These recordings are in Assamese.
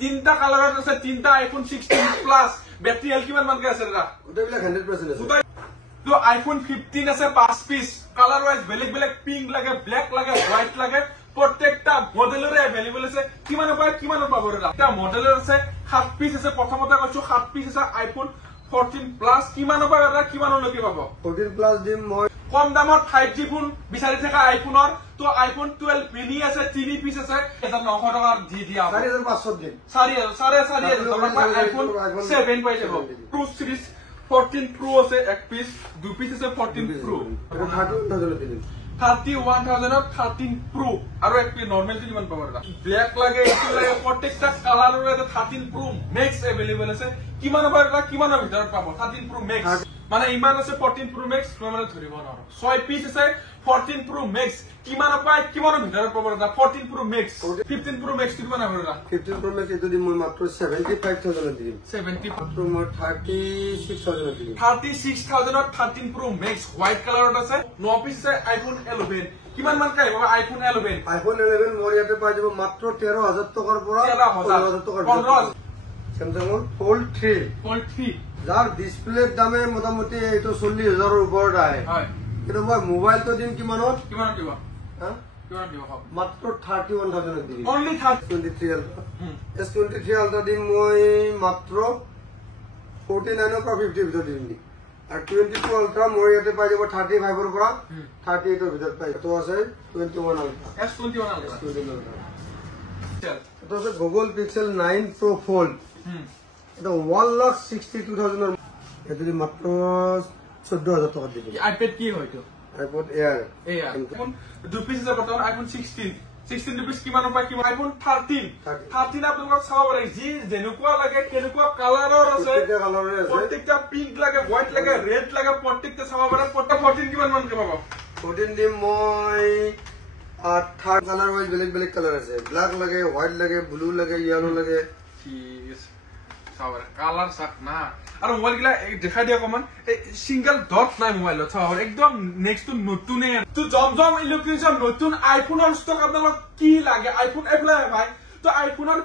তিনটা কালাৰত আছে, তিনটা আইফোন 16 প্লাস বেটারি হেলথ কিমান মানকে আছে দাদা? গোটেইবিলাক 100% আছে। তো আইফোন 15 আছে 5 পিস, কালার ওয়াইজ বেলেগ বেলেগ, পিঙ্ক লাগে, ব্ল্যাক লাগে, হোয়াইট লাগে, প্রত্যেকটা মডেলৰে अवेलेबल আছে। কিমানৰ পাব দাদা? এটা মডেলৰ আছে 7 পিস আছে, প্ৰথমতে কৈছো 7 পিস আছে আইফোন 14 প্লাস। কিমানৰ পৰা দাদা কিমানলৈকে পাব? 14 প্লাস দিম মই। কম দামত 5G ফোন বিচাৰি থকা আইফোনৰ তো আইফোন 12 মিনি আছে, 3 পিস আছে, 1900 টকা দি দিয়া 4500 দিম। 4,500 আইফোন 7 পাই যাব। প্রো সিরিজ 14 প্রো আছে 1 পিস, 2 পিস আছে 14 প্রো। 31,000 দিম। 31,000 13 প্রো আৰু এক পিস নৰমাল কিমান পাব দাদা? ব্ল্যাক লাগে, এইটো লাগে, প্ৰত্যেকটা কালাৰৰ এটা 13 প্ৰো ম্যাক্স अवेलेबल আছে। কিমানৰ পৰা দাদা কিমানৰ ভিতৰত পাব? 13 প্ৰো ম্যাক্স মানে ইমান আছে 14 প্ৰো ম্যাক্স মানে ধৰিব নোৱাৰো। 6 পিস আছে 14 প্ৰো ম্যাক্স, কিমানৰ পৰা কিমানৰ ভিতৰত পাব দাদা? 14 প্রো ম্যাক্স। 15 প্রো ম্যাক্স কিমান হ'ব দাদা? 15 প্রো ম্যাক্স এটো দিম মই মাত্ৰ 75,000 দিম। 70 মাত্ৰ মই 36,000 দিম। 36,000 13 প্ৰো ম্যাক্স হোয়াইট কালাৰত আছে। 9 পিস আছে আইফোন 11। কিমান মান কাই বাবা আইফোন 11? আইফোন 11 মোৰ ইয়াতে পাই যাব মাত্ৰ 13,000 টকাৰ পৰা 13,000 টকাৰ। 15,000 স্যামসাং ফোল্ড 3 যাৰ ডিসপ্লেৰ দামে মোটামুটি এইটো 40,000ৰ ওপৰত আহে। হয়, কিন্তু মই মোবাইলটো দিম কিমানত? কিমান দিব? হা কিমান দিব? মাত্ৰ 31,000 দিম। Only 30। S23 ultra S23 ultra দিম মই মাত্ৰ 49 পৰা 50 ভিতৰত দিম। আৰু 22 আলট্ৰা মোৰ ইয়াতে পাই যাব 35 পৰা 38 ভিতৰত পাই। তো আছে 21 আলট্ৰা S21 আলট্ৰা। তো আছে গুগল পিক্সেল 9 প্ৰো ফোল্ড। এটা 1,62,000 এটো দি মাত্ৰ 14,000 টকা দিব। আইপ্যাড কি হয়তো? IPod air. আইফোন 2 পিস আছে বৰ্তমান আইফোন 16 পিস কিমানৰ পৰা কিমান? আইফোন 13 আপোনালোকক চাব পাৰে, যি যেনেকুৱা লাগে কেনেকুৱা কালাৰৰ আছে, প্ৰত্যেকটা পিংক লাগে, হোৱাইট লাগে, ৰেড লাগে, প্ৰত্যেকটা চাব পাৰে। 14 কিমান মানকে পাব? 14 দিম মই 8 কালাৰ ওয়াইজ বেলেগ কালাৰ আছে। ব্ল্যাক লাগে, হোৱাইট লাগে, ব্লু লাগে, ইয়েলো লাগে। ঠিক আছে, চাব পাৰে কালাৰ চাক না। আৰু মোবাইল গিলা দেখাই দিয়া অকমান, এই সিঙ্গেল ডট নাই মোবাইলত চাব পাৰে, একদম নেক্সট টু নতুনে। তো জমজম ইলেকট্ৰনিক্সৰ নতুন আইফোনৰ ষ্টক আপোনালোক কি লাগে? আইফোন এপ্লাই ভাই, তো আইফোনৰ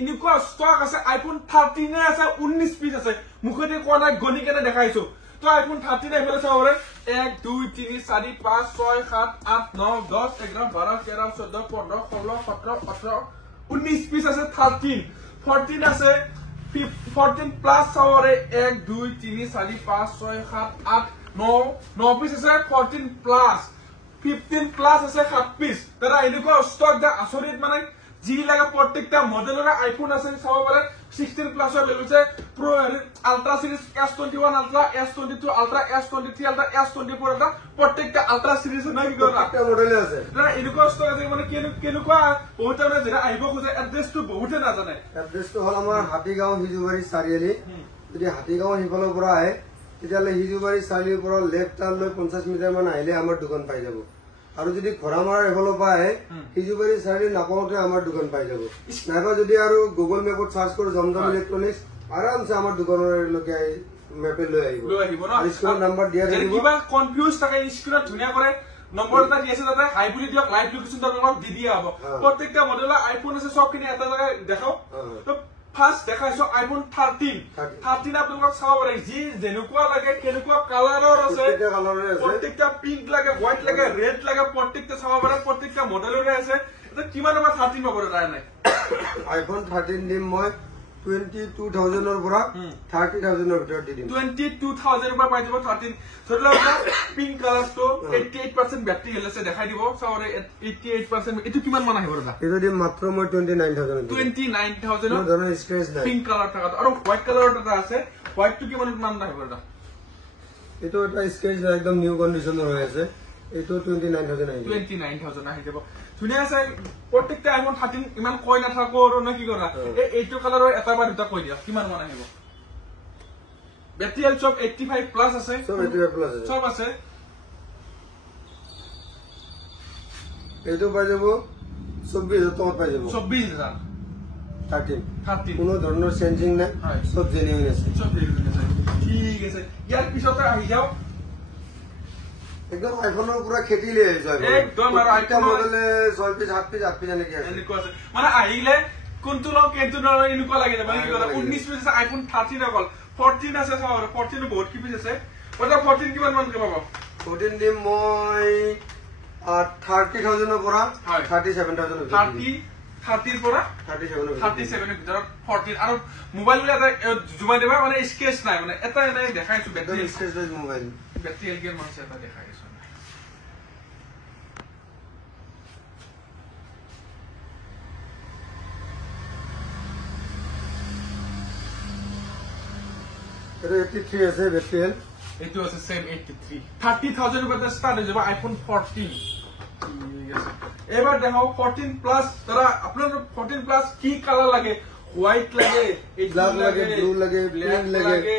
এনেকুৱা ষ্টক আছে। আইফোন 13 আছে, 19 পিস আছে, মুখতে কোৱা নাই, গণি কেনে দেখাইছো। তো আইফোন 13 এফালে চাব পাৰে 1 2 3 4 5 6 7 8 9 10 11 12 13 14 15 16 17 18 19 পিস আছে। 14 আছে 14 প্লাস চাব পাৰে 1 2 3 4 5 6 7 8 9 পিস আছে। 14 প্লাস 15 প্লাস আছে 7 পিস। দাদা এনেকুৱা ষ্টক দা আচৰিত, মানে যি লাগে প্ৰত্যেকটা মডেলৰ আইফোন আছে চাব পাৰে। 16 প্লাসৰ লৈছে pro ultra series, S21 ultra, S22 ultra, S23 ultra, S24 ultra, প্ৰত্যেকটা আলট্ৰা সিৰিজ নাই কি কৰা একটা মডেল আছে। দাদা এনেকুৱা ষ্টক আছে, মানে কেনেকুৱা বহুতে মানে যেটা আহিব খোজে এড্ৰেছটো বহুতে নাজানে। এড্ৰেছটো হ'ল আমাৰ হাতীগাঁও হিজুবাৰী চাৰিআলি। যদি হাতীগাঁও সিফালৰ পৰা আহে তেতিয়াহ'লে হিজুবাৰী চাৰিআলিৰ পৰা লেফ্ট টাৰ্ণ লৈ 50 মিটাৰ মান আহিলে আমাৰ দোকান পাই যাব। আৰু যদি ঘৰামাৰ এফালৰ পৰা আহে হিজুবাৰী চাৰিআলি নাপাওঁতে আমাৰ দোকান পাই যাব। নাইবা যদি আৰু গুগল মেপত চাৰ্চ কৰোঁ জমজম ইলেক্ট্ৰনিক্স, আৰামছে আমাৰ দোকানলৈকে আহি মেপে লৈ আহিব ন। স্ক্ৰীনত নাম্বাৰ দিয়া থাকিব। কিবা কনফিউজ থাকে স্ক্ৰীনত ধুনীয়া কৰে নম্বৰ এটা দি আছে, তাতে হাই বুলি দিয়ক, লাইভ লোকেশ্যন আপোনালোকক দি দিয়া হ'ব। প্ৰত্যেকটা মডেলৰ আইফোন আছে, সবখিনি এটা জেগাত দেখাও। ফাৰ্স্ট দেখাইছো আইফোন 13 আপোনালোকক চাব পাৰে, যি যেনেকুৱা লাগে কেনেকুৱা কালাৰৰ আছে, প্ৰত্যেকটা পিংক লাগে, হোৱাইট লাগে, ৰেড লাগে, প্ৰত্যেকটা চাব পাৰে, প্ৰত্যেকটা মডেলৰে আছে। এটা কিমান টকা 13 পাব তাৰ নাই? আইফোন 13 দিম মই 22,000 পৰা 30,000 ভিতৰত দি দিম। 22,000 পৰা পাই যাব 13। ধৰি লওক পিংক কালাৰটো 88% বেটাৰী হেল্থ আছে, দেখাই দিব চাব পাৰে 88%। এইটো কিমান মান আহিব দাদা? এইটো দিম মাত্ৰ মই 29,000। 29,000 ধৰণৰ স্ক্ৰেচ নাই। পিংক কালাৰ থকা আৰু হোৱাইট কালাৰৰ এটা আছে, হোৱাইটটো কিমান মান আহিব দাদা? এইটো এটা স্ক্ৰেচ নাই, একদম নিউ কণ্ডিচনৰ হৈ আছে। এইটো 29,000 আহিব। 29,000 আহি যাব, ধুনীয়া আছে। প্ৰত্যেকটা আইফোন 13 ইমান কৈ নাথাকো আৰু নে কি কৰা, এইটো কালাৰৰ এটা বা দুটা কৈ দিয়া কিমান মান আহিব? বেটাৰী হেল্থ চব 85 প্লাস আছে, চব আছে। এইটো পাই যাব 24,000 টকাত পাই যাব। 24,000 13 কোনো ধৰণৰ চেঞ্জিং নাই, সব জেনুইন আছে। ঠিক আছে, ইয়াৰ পিছতে আহি যাও একদম আইফোনৰ পুৰা খেতি লৈ আহিছো একদম আৰু আইফোন মডেলে 6 পিস 8 পিস 8 পিস এনেকে আছে এনেকুৱা আছে মানে আহিলে কোনটো লও কেনটো নলও এনেকুৱা লাগে মানে কি কথা 19 পিস আছে আইফোন 13 অকল 14 আছে চাও 14 বহুত কি পিস আছে ওটা 14 কিমান মান কে পাব 14 দিম মই 30,000 ৰ পৰা 37,000 30 পৰা 37 এৰ ভিতৰত 14 আৰু মোবাইল গুলা জুমাই দেবা মানে স্কেচ নাই মানে এটা নাই দেখাইছো ব্যাটারি স্কেচলেস মোবাইল ব্যাটারি এলগের মানছে এটা দেখাইছো এটা 83 আছে ব্যাটারি হেলথ এটো আছে সেম 83 30,000 রুপিয়া স্টার্ট হয়ে যাবে আইফোন 14 ঠিক আছে এবার দেখো 14 প্লাস তারা আপনার 14 প্লাস কি কালার লাগে হোয়াইট লাগে ব্ল্যাক লাগে ব্লু লাগে পিঙ্ক লাগে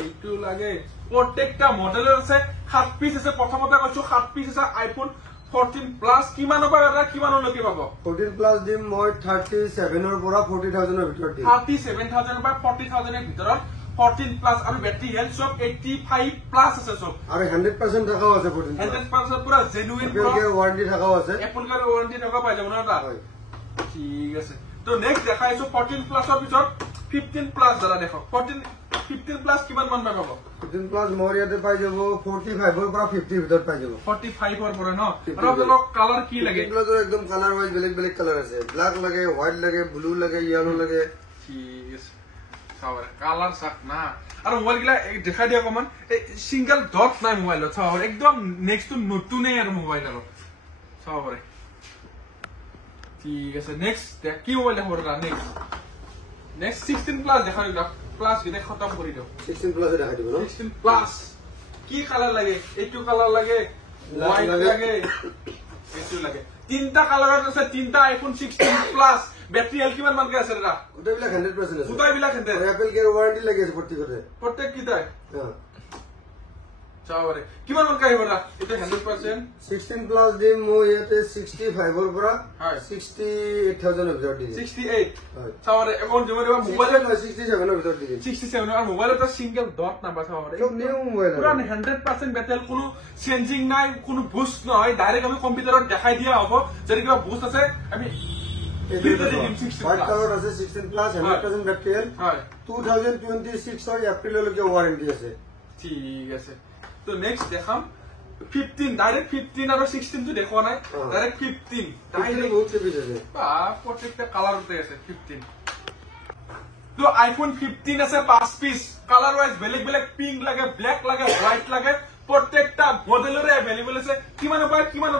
এইটো লাগে প্রত্যেকটা মডেলের আছে 7 পিস আছে প্রথমতে কৈছো 7 পিস আছে আইফোন 14 প্লাস কিমান পাবা এটা কিমান লকে পাবো 14 প্লাস দিম মই 37 এর পৰা 40,000 এৰ ভিতৰত দিম 37,000 বা 40,000 এৰ ভিতৰত 14 প্লাস আৰু ব্যাটাৰি হেলথ সব 85 প্লাস আছে সব আৰু 100% থাকাও আছে 14 100% পুৰা জেনুইন এপল ওয়াৰেন্টি থাকাও আছে এপল কাৰ ওয়ারেন্টি থাকা পাই যাব না এটা ঠিক আছে তো নেক্সট দেখাইছো 14 প্লাসৰ পিছত 15 প্লাস দাদা দেখো 15 প্লাস কিমান মান পাব 15 প্লাস মোৰ ইয়াতে পাই যাব 45 ৰ পৰা 50 ভিতৰত পাই যাব 45 ৰ পৰা ন আৰু আপোনাক কালাৰ কি লাগে এগুলো একদম কালার ওয়াইজ বেলেগ বেলেগ কালার আছে ব্ল্যাক লাগে হোয়াইট লাগে ব্লু লাগে ইয়েলো লাগে ঠিক আছে চাওয়ার কালার সাক না আর মোবাইল গিলা দেখা দিয়া কমান এই সিঙ্গেল ডট নাই মোবাইল চাওয়ার একদম নেক্সট টু নতুনে আর মোবাইল আর চাওয়ার ঠিক আছে নেক্সট কি মোবাইল দেখাবো না নেক্সট 16 প্লাস দেখা দিবা প্লাস গিলা খতম কৰি দাও 16 প্লাস দেখা দিব 16 প্লাস কি কালার লাগে এইটো কালার লাগে হোয়াইট লাগে এইটো লাগে তিনটা কালার আছে তিনটা আইফোন 16 প্লাস ব্যাটারি হেলথ কিমান মান কে আছে দাদা ওটাবিলাক 100% আছে ওটাবিলাক 100 এপল কেয়ার ওয়ারেন্টি লাগে আছে প্রত্যেক কিটাই হ্যাঁ চাওরে কিমান মান কাই বলা এটা 100% 16 প্লাস দিম মই ইয়াতে 65 ৰ পৰা 68,000 এৰ ভিতৰত দিম 68 চাওৰে এখন জমা দেবা মোবাইল 67 এৰ ভিতৰত দিম 67 আর মোবাইল এটা সিঙ্গেল ডট নাম্বার চাওরে সব নিউ মোবাইল পুরা 100% ব্যাটারি কোনো চেঞ্জিং নাই কোনো বুস্ট নাই ডাইরেক্ট আমি কম্পিউটারত দেখাই দিয়া হ'ব যদি কিবা বুস্ট আছে আমি হোয়াইট কালার আছে 16 প্লাস 100% ব্যাটারি হেলথ 2026 এর এপ্রিললৈকে ওয়ারেন্টি আছে ঠিক আছে তো নেক্সট দেখাম 15 ডাইরেক্ট 15 আর 16 তো দেখো নাই ডাইরেক্ট 15 ডাইরেক্ট বহুত পিস আছে বা প্রত্যেকটা কালার উঠে আছে 15 তো আইফোন 15 আছে 5 পিস কালার ওয়াইজ বেলেগ বেলেগ পিঙ্ক লাগে ব্ল্যাক লাগে হোয়াইট লাগে প্রত্যেকটা মডেলরে अवेलेबल আছে কিমান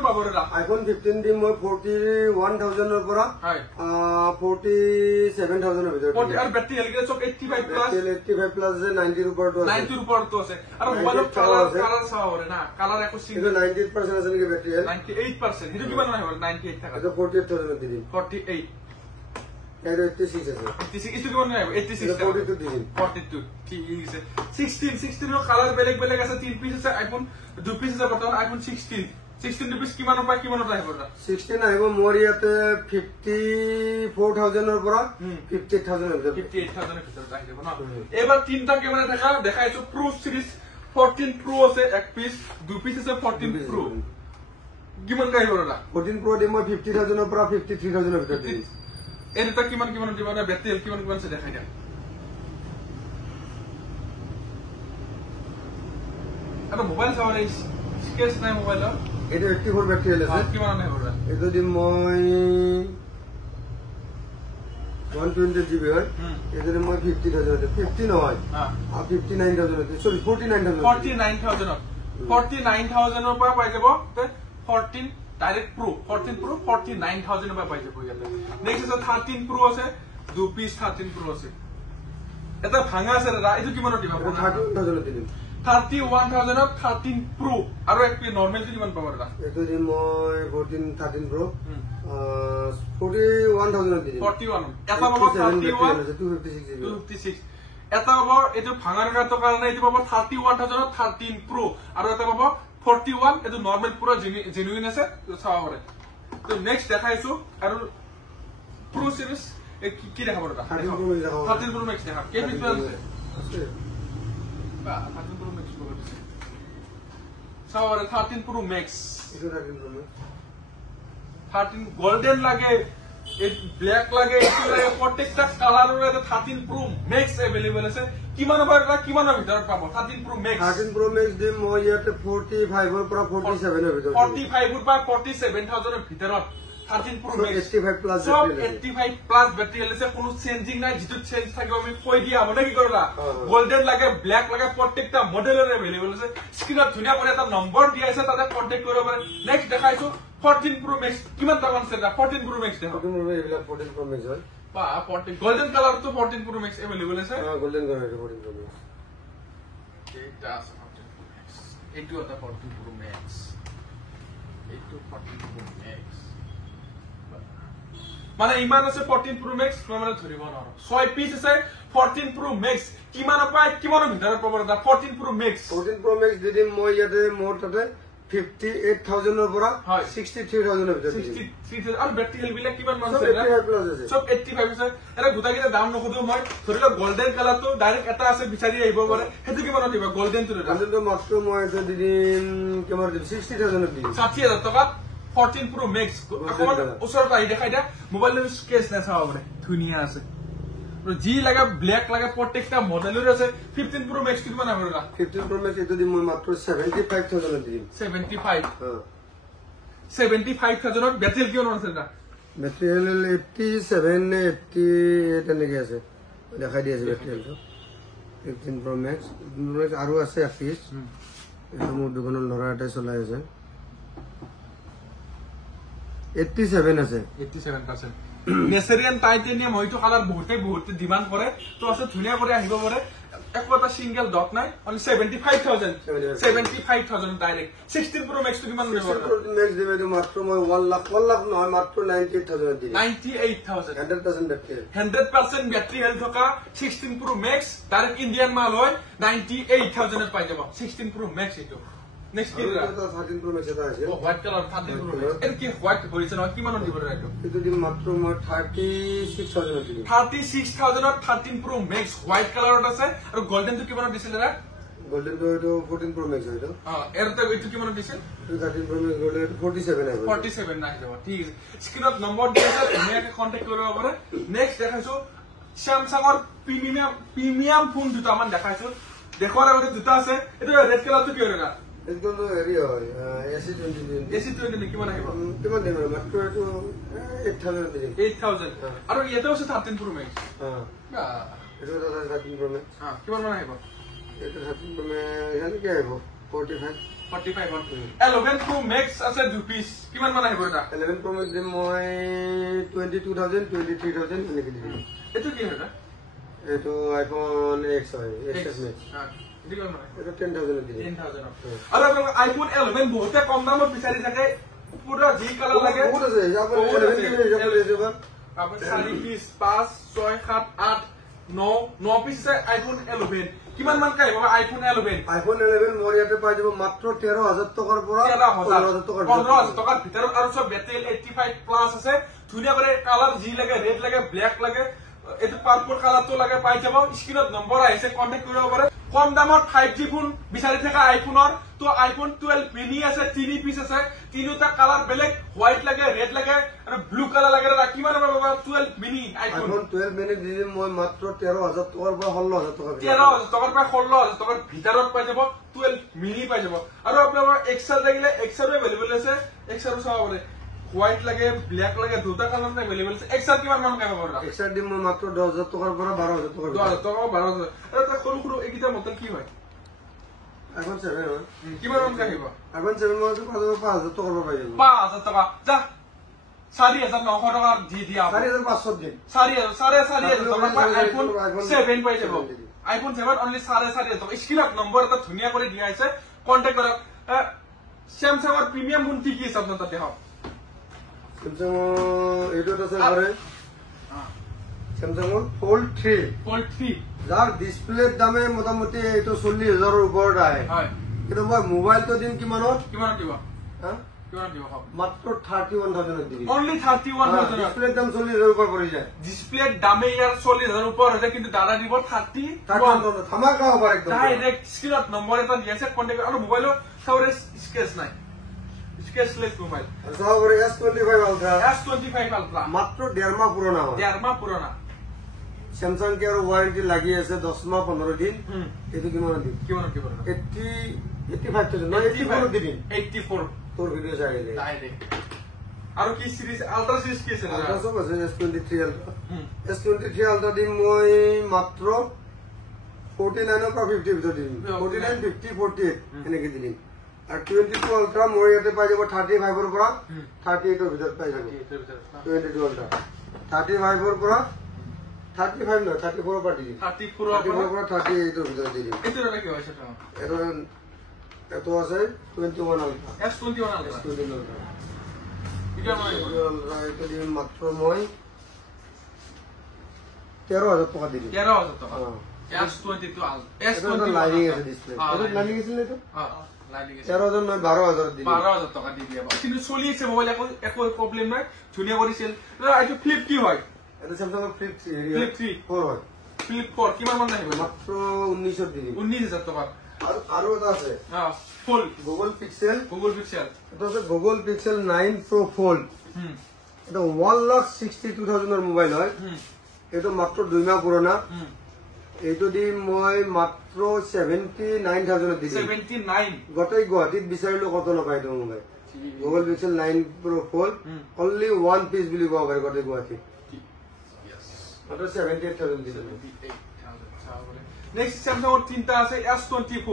পাব রে আইফোন 15 দিম মই 41,000 এর পৰা 47,000 এৰ ভিতৰত আৰ ব্যাটাৰি হেলথ সব 85 প্লাস যে 90 এৰ উপৰটো আছে 90 এৰ উপৰ তো আছে আৰ মোবাইলৰ কালার চাও রে না কালার একো সিঙ্গেল 90% আছে নেকি ব্যাটারি হেলথ 98% এটা কিমান হয় 98 টাকা এটা 48,000 এর দিম 48 এটা 86 আছে 86 এটা কিমান হয় 86 42 দিম 42 ঠিক আছে 16 এর কালার বেলেগ বেলেগ আছে 3 পিস আছে আইফোন 2 পিস আছে বর্তমান আইফোন 16 পিস কিমান পায় কিমান আহিব 16 আহিব মোৰ ইয়াতে 54,000 এৰ পৰা 58,000 এৰ ভিতৰত 58,000 এৰ ভিতৰত আহি যাব না এবাৰ তিনটা ক্যামেরা দেখাইছো প্রো সিরিজ 14 প্রো আছে এক পিস 2 পিস আছে 14 প্রো কিমান আহিব দাদা 14 প্রো দিম মই 50,000 এর পৰা 53,000 এৰ ভিতৰত দিম এটা কিমান দিব না ব্যাটারি কিমান আছে দেখাই দিয়া এটা মোবাইল চাওয়ারে স্কেচ নাই মোবাইল এটা 84 ব্যাটারি আছে কিমান আহিব দাদা এটা দিম মই 120 জিবি হয় এটা দিম মই 50,000 50 নহয় 59,000 সরি 49,000 49,000 পৰা পাই যাব 14 ডাইৰেক্ট প্ৰো 14 প্ৰো 49,000 পৰা পাই যাব ইয়াতে নেক্সট আছে 13 প্রো আছে 2 পিস 13 প্রো আছে এটা ভাঙা আছে দাদা এটো কিমান দিবা 31,000 দিম 31,000 13 প্রো আৰু এক নরমাল কিমান পাব দাদা এটো দিম মই 13 প্রো 41,000 দিম 41 এটা পাব 31 256 এটা পাব এটো ভাঙাৰ কাৰণে এটো পাব 31,000 13 প্ৰো আৰু এটা পাব 41 এটো নৰমাল পুৰো জেনুইন আছে চাও পাৰে তো নেক্সট দেখাইছো আৰু প্রো সিরিজ কি দেখাব দাদা 13 প্রো ম্যাক্স দেখা কে পিস আছে বা 13 প্রো ম্যাক্স পুরো দিছে চাওয়ারে 13 Pro Max এইটো 13 Pro Max 13 গোল্ডেন লাগে এই ব্ল্যাক লাগে এটো লাগে প্রত্যেকটা কালারের এটা 13 Pro Max अवेलेबल আছে কিমান পার কিমানৰ ভিতৰত পাব 13 Pro Max 13 Pro Max দিম মই ইয়াতে 45 ৰ পৰা 47 ৰ ভিতৰত 45 ৰ পৰা 47000 ৰ ভিতৰত 13 Pro Max 85 প্লাস সব 85 প্লাস ব্যাটারি আছে কোনো চেঞ্জিং নাই যেটো চেঞ্জ থাকিব আমি কই দিয়া মানে কি কৰলা গোল্ডেন লাগে ব্ল্যাক লাগে প্ৰত্যেকটা মডেলৰ अवेलेबल আছে স্ক্ৰিনত ধুনিয়া কৰি এটা নম্বৰ দিয়া আছে তাতে কন্টাক্ট কৰিব পাৰে নেক্সট দেখাইছো 14 Pro Max কিমান দাম আছে এটা 14 Pro Max দেখো 14 Pro Max এইবিলাক 14 Pro Max হয় বা 14 গোল্ডেন কালার তো 14 Pro Max अवेलेबल আছে গোল্ডেন কালার 14 Pro Max এটা আছে 14 Pro Max এটো এটা 14 Pro Max এটো 14 Pro Max মানে ইমান আছে 14 Pro Max মানে ধৰিব নোৱাৰো 6 পিস আছে 14 Pro Max কিমান পায় কিমানৰ ভিতৰত পাব এটা 14 Pro Max 14 Pro Max দিদিম মই ইয়াতে মোৰ তাতে 58000 ৰ পৰা 63000 ৰ ভিতৰত 63000 আৰু ব্যাটারি হেল বিলা কিমান মান আছে সব 85 আছে এটা গুটাকিটা দাম নখদো মই ধৰিলো গোল্ডেন কালাৰ তো ডাইৰেক্ট এটা আছে বিচাৰি আহিব পাৰে হেতু কিমান দিব গোল্ডেন তো গোল্ডেন তো মাত্ৰ মই এটা দিদিম কিমান দিম 60000 ৰ দিম 60000 টকা 14 Pro Max অকমান ওচৰত আহি দেখাই দিয়া মোবাইলৰ স্কেচ না চাও পাৰে ধুনিয়া আছে জি লাগা ব্ল্যাক লাগা প্রত্যেকটা মডেলের আছে 15 Pro Max কিমান হবে না 15 Pro Max এটো দিম মই মাত্ৰ 75000 ৰ দিম 75 75000 ৰ ব্যাটারি কিমান আছে এটা ব্যাটারি 87 নে 80 তেনেকে আছে দেখাই দি আছে ব্যাটারিটো 15 Pro Max আৰু আছে পিস এটো মোৰ দোকানৰ লৰা এটা চলাই আছে 87 আছে 87% নেচাৰিয়ান টাইটেনিয়াম হয়তো কালার বহুত ডিমান্ড করে তো আছে ধুনিয়া করে আহিব পারে একটা সিঙ্গেল ডট নাই অনলি 75000 ডাইরেক্ট 16 Pro Max তো কিমান নেব 16 Pro Max দিবে তো মাত্ৰ মই 1 লাখ নহয় মাত্ৰ 98000 দিম 98000 100% ব্যাটারি 100% ব্যাটারি হেল থকা 16 Pro Max ডাইরেক্ট ইন্ডিয়ান মাল হয় 98000 এর পাই যাব 16 Pro Max এটো নেক্সট কি এটা 13 Pro Max এটা আছে ও হোয়াইট কালার 13 Pro Max এর কি হোয়াইট হইছে না কিমান দিব রাখো এটো দিম মাত্ৰ মই 36000 দিম 36000 এর 13 Pro Max হোয়াইট কালারত আছে আর গোল্ডেন তো কিমান দিছিল রা গোল্ডেন তো এটো 14 Pro Max হইতো এর তো এটো কিমান দিছিল 13 Pro Max গোল্ডেন 47 আছে 47 নাই যাব ঠিক আছে স্ক্রিনত নম্বর দিয়া আছে ধুনিয়াকে কন্টাক্ট কৰিব পাৰে নেক্সট দেখাইছো স্যামসাংৰ প্ৰিমিয়াম ফোন দুটা মান দেখাইছো দেখোৱাৰ আগতে দুটা আছে এটা ৰেড কালাৰ তো কি হয় না এটো তো এৰি হয় AC20 কিমান আহিব কিমান দিম মাত্ৰ এটো 8000 দিম 8000 আৰু ইয়াতে আছে 13 Pro Max এটো 13 Pro Max কিমান মান আহিব এটো 13 Pro Max কি আহিব 45 11 Pro Max আছে 2 পিস কিমান মান আহিব এটা 11 Pro Max দিম মই 22000 23000 এনেকে দিম এটো কি হয় না এটো আইফোন X হয় XS Max এটা 10000 দিম 10000 আৰু আপোনাক আইফোন 11 বহুতে কম দামত বিচাৰি থাকে পুৰা জি কালাৰ লাগে বহুত আছে আপুনি 11 কিনে যাব লাগিব আপুনি 4 পিস 5 6 7 8 9 পিস আছে আইফোন 11 কিমান মান কাই বাবা আইফোন 11 আইফোন 11 মোৰ ইয়াতে পাই যাব মাত্ৰ 13000 টকাৰ পৰা 15000 টকাৰ 15000 টকাৰ ভিতৰত আৰু সব ব্যাটারি 85 প্লাস আছে ধুনিয়া করে কালার জি লাগে রেড লাগে ব্ল্যাক লাগে এটো পার্পল কালার তো লাগে পাই যাব স্ক্রিনত নম্বৰ আহিছে কন্টাক্ট কৰিব পাৰে কম দামত 5G ফোন বিচাৰি থকা আইফোনৰ তো আইফোন 12 মিনি আছে 3 পিস আছে তিনিটা কালাৰ বেলেগ হোয়াইট লাগে ৰেড লাগে আৰু ব্লু কালার লাগে কিমান বাবা 12 মিনি আইফোন 12 মিনি দিম মই মাত্ৰ 13000 টকাৰ পৰা 16000 টকা 13000 টকাৰ পৰা 16000 টকাৰ ভিতৰত পাই যাব 12 মিনি পাই যাব আৰু আপোনালোকৰ এক্সেল লাগিলে এক্সেল अवेलेबल আছে এক্সেল চাব পাৰে হোয়াইট লাগে ব্ল্যাক লাগে দুটা কালাৰ अवेलेबल আছে এক্সেল কিমান মান কাই পাবৰা এক্সেল দিম মই মাত্ৰ 10000 টকাৰ পৰা 12000 টকা 12000 টকা 12000 এটা সৰু এইটা মডেল কি হয় আইফোন 7 হয় কিমান মান কাহিব আইফোন 7 মই 5000 টকাৰ পৰা পাই যাব 5000 টকা যা 4900 টকা দি দিয়া 4500 দিম 4500 টকা আইফোন 7 পাই যাব আইফোন 7 অনলি 4500 টকা স্ক্রিনত নম্বৰ এটা ধুনিয়া কৰি দিয়া আছে কন্টাক্ট কৰক স্যামসাংৰ প্ৰিমিয়াম ফোন কি আছে আপোনাৰ তাতে হক স্যামসাং এটো আছে পৰে স্যামসাং ফোল্ড 3 যাৰ ডিসপ্লেৰ দামে মোটামুটি এটো 40000 ৰ ওপৰত আহে হয় কিন্তু মই মোবাইলটো দিন কিমানত দিব হা কিমান দিব কওক মাত্ৰ 31,000 দিবি অনলি 31,000 ডিসপ্লেৰ দাম 40,000 ওপৰ পৰি যায় ডিসপ্লেৰ দামে ইয়াৰ 40,000 ওপৰ হৈছে কিন্তু দাদা দিব 31,000 ধামাকা অফাৰ একদম ডাইৰেক্ট স্ক্ৰিনত নম্বৰ এটা দি আছে কন্টেক্ট আৰু মোবাইলৰ চাউৰে স্কেচ নাই স্কেচলেস মোবাইল চাউৰে S25 আলট্ৰা S25 আলট্ৰা মাত্ৰ 1.5 মাহ পুৰণা হয় 1.5 মাহ পুৰণা স্যামসাং কে আৰু ওয়ারেন্টি লাগি আছে 10 মাহ 15 দিন এটো কিমান দিন 85,000 নয় 84 দিন 84 তোর ভিডিও চাইলে ডাইরেক্ট আৰু কি সিৰিজ আলট্ৰা সিৰিজ কি আছে আলট্ৰা সব আছে S23 আলট্ৰা S23 আলট্ৰা দিন মই মাত্ৰ 49 পৰা 50 ভিতৰত দিম 49 50 48 এনেকে দিম আৰু 22 আলট্ৰা মই ইয়াতে পাই যাব 35 ৰ পৰা 38 ৰ ভিতৰত পাই যাব 22 আলট্ৰা 35 ৰ পৰা 35 নহয় 34 ৰ পৰা দিম 34 ৰ পৰা 38 ৰ ভিতৰত দিম এটো কি হৈছে তো এটো আছে 21 ultra S21 ultra S21 ultra এটা মই এটো দিম মাত্ৰ মই 13,000 টকা দিম 13,000 টকা S22 আলট্ৰা S22 লাইনিং আছে ডিসপ্লে এটো লাইনিং আছিল নে তো লাইনিং আছে 13,000 নহয় 12,000 দিম 12,000 টকা দি দিয়া কিন্তু চলি আছে মোবাইল একো প্ৰবলেম নাই ধুনীয়া কৰিছিল এইটো ফ্লিপ কি হয় এটা স্যামসাং ফ্লিপ 3 ফ্লিপ 3 4 হয় ফ্লিপ 4 কিমান মান আহিব মাত্ৰ 19 দিম 19,000 টকা আৰু এটা আছে ফুল গুগল পিক্সেল এটা আছে গুগল পিক্সেল 9 Pro Fold এটা 1,62,000 ৰ মোবাইল হয় এইটো মাত্ৰ 2 মাহ পুৰণা এইটো দিম মই মাত্ৰ 79,000 দিম 79 গোটেই গুৱাহাটীত বিচাৰিলো কত নাপায় এইটো mobile Google pixel 9 Pro Fold only one piece বুলি কোৱা পাৰি গোটেই গুৱাহাটীত মাত্ৰ 78,000 দিম নেক্সট স্যামসাংৰ তিনটা আছে S24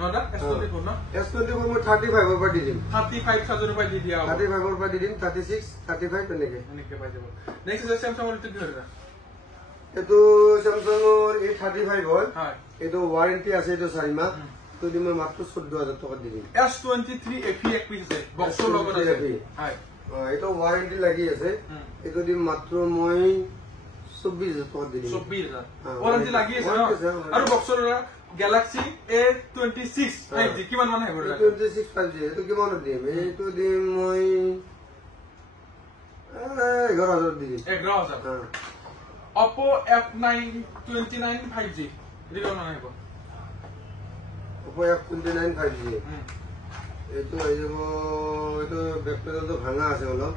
নটা S24 ন S24 মই 35 ৰ পৰা দি দিম 35,000 ৰূপাই দি দিয়া 35 ৰ পৰা দি দিম 36 35 তেনেকে পাই যাব নেক্সট আছে স্যামসাংৰ এইটো কি হয় এইটো স্যামসাংৰ A35 হয় এইটো ওয়াৰেন্টি আছে এইটো 4 মাহ তো দিম মই মাত্ৰ 14,000 টকা দি দিম S23 FE এক পিস আছে বক্সৰ লগত আছে হয় এইটো ওয়াৰেন্টি লাগি আছে এইটো দিম মাত্ৰ মই 24,000 টকা দি দিম 24,000 ওয়াৰেন্টি লাগি আছে আৰু বক্সৰ Galaxy A26 5G কিমান মান আহিব 26 5G এইটো কিমান দিম এইটো দিম মই 11,000 দি দিম 11,000 Oppo F929 5G কিমান মান আহিব Oppo F29 5G এইটো আহি যাব এইটো বেক পেডালটো ভাঙা আছে অলপ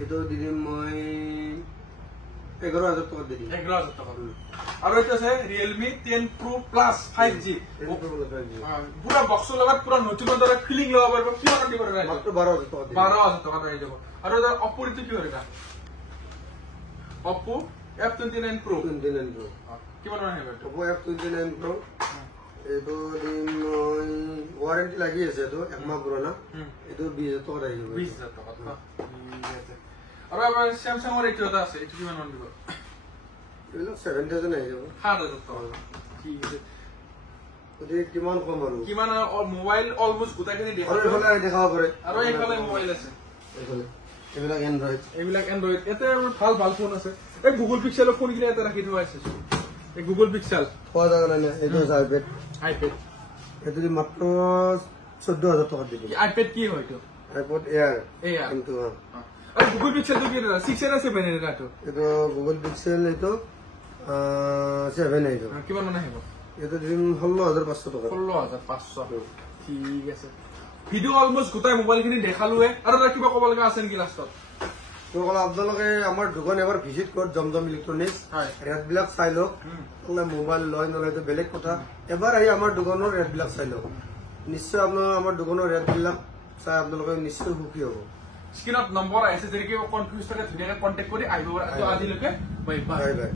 এইটো দি দিম মই 11,000 টকা দি দিম 11,000 টকা আৰু এটা আছে Realme 10 Pro Plus 5G পুৰা বক্সৰ লগত পুৰা নতুন দৰে ফিলিং লব পাৰিব কিমান দিব পাৰিব মাত্ৰ 12,000 টকা দিম 12,000 টকা আহি যাব আৰু এটা Oppo টো কি হয় এটা Oppo F29 Pro 29 Pro কিমান মান আহিব Oppo F29 Pro এইটো দিম মই ওয়ারেন্টি লাগি আছে এইটো এক মাহ পুৰণা এইটো 20,000 টকা আহি যাব 20,000 টকা ঠিক আছে আৰু আমাৰ স্যামসাংৰ এইটো এটা আছে এইটো কিমান মান দিব এইটো 7,000 আহি যাব 7,000 টকা ঠিক আছে গতিকে কিমান কম আৰু কিমান মোবাইল অলমোস্ট গোটাখিনি দেখা আৰু এইফালে দেখাব পাৰে আৰু এইফালে মোবাইল আছে এইফালে এইবিলাক এন্ড্ৰইড এতে ভাল ভাল ফোন আছে এই গুগল পিক্সেলৰ ফোন কিনে এটা ৰাখি থোৱা আছে এই গুগল পিক্সেল পোৱা যাব নাই এইটো আইপ্যাড এইটো দি মাত্ৰ 14,000 টকা দি দিম আইপ্যাড কি হয় এইটো আইপড এয়াৰ কিন্তু আৰু গুগল পিক্সেলটো কি 6 না 7 এনে ৰাটো এইটো গুগল পিক্সেল এইটো 7 এইটো কিমান মান আহিব এইটো দিম 16,500 টকা 16,500 ঠিক আছে ভিডিও অলমোস্ট গোটাই মোবাইলখিনি দেখালোৱে আৰু এটা কিবা ক'ব লগা আছে নেকি লাষ্টত আপোনালোকে আমাৰ দোকান এবাৰ ভিজিট কৰক জমজম ইলেক্ট্ৰনিক্স ৰেট বিলাক চাই লওক মোবাইল লয় নলয়তো বেলেগ কথা এবাৰ আহি আমাৰ দোকানৰ ৰেট বিলাক চাই লওক নিশ্চয় আপোনাৰ আমাৰ দোকানৰ ৰেট বিলাক চাই আপোনালোকে নিশ্চয় সুখী হ'ব স্ক্ৰিনত নম্বৰ আহিছে যদি কিবা কনফিউজ থাকে ধুনীয়াকৈ কণ্টেক্ট কৰি আহিব আজিলৈকে বাই বাই